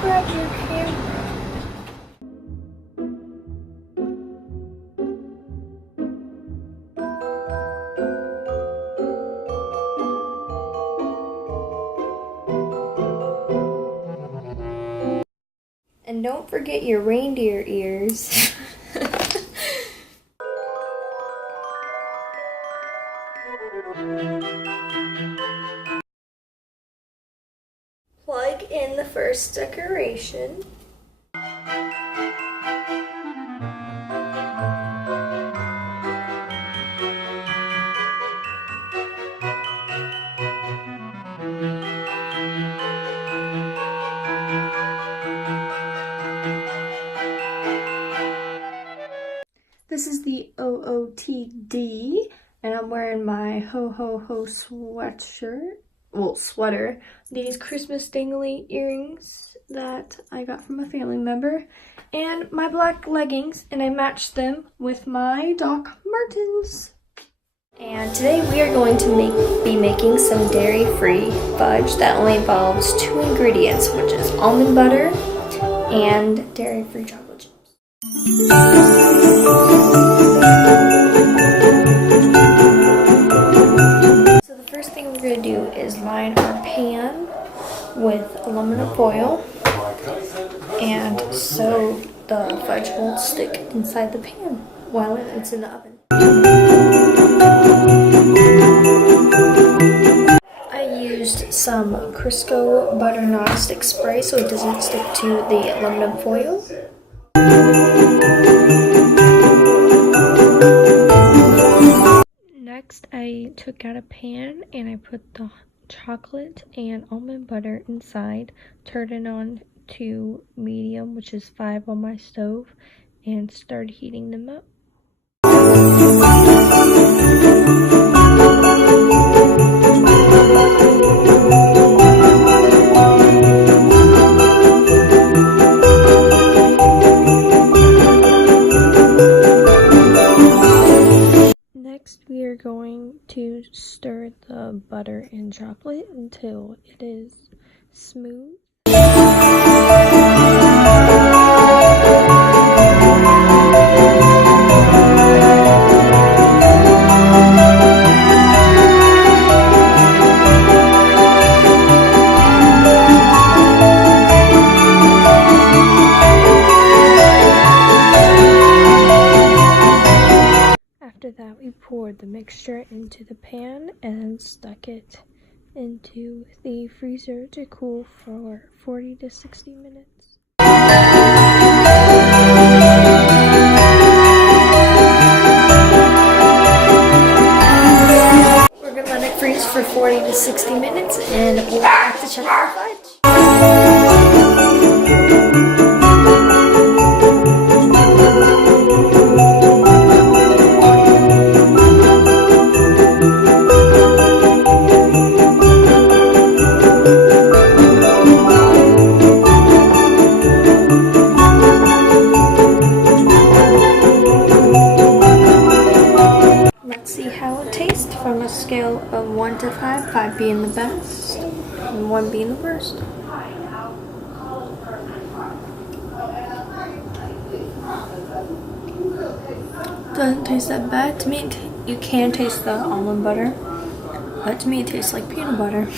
grab your camera. And don't forget your reindeer ears. Plug in the first decoration. This is the OOTD, and I'm wearing my ho ho ho sweater. These Christmas dangly earrings that I got from a family member, and my black leggings, and I matched them with my Doc Martens. And today we are going to be making some dairy-free fudge that only involves 2 ingredients, which is almond butter and dairy-free chocolate chips. So the first thing we're going to do is line our pan with aluminum foil, and so the fudge won't stick inside the pan while it's in the oven. I used some Crisco butter non-stick spray so it doesn't stick to the aluminum foil. Next, I took out a pan and I put the chocolate and almond butter inside, turned it on to medium, which is 5 on my stove, and started heating them up. Next, we are going to stir the butter and chocolate until it is smooth. After that, we poured the mixture into the pan and stuck it into the freezer to cool for 40 to 60 minutes. We're going to let it freeze for 40 to 60 minutes and we'll be back to check our fudge. From a scale of 1 to 5, 5 being the best, and 1 being the worst. Doesn't taste that bad. To me, you can taste the almond butter, but to me it tastes like peanut butter.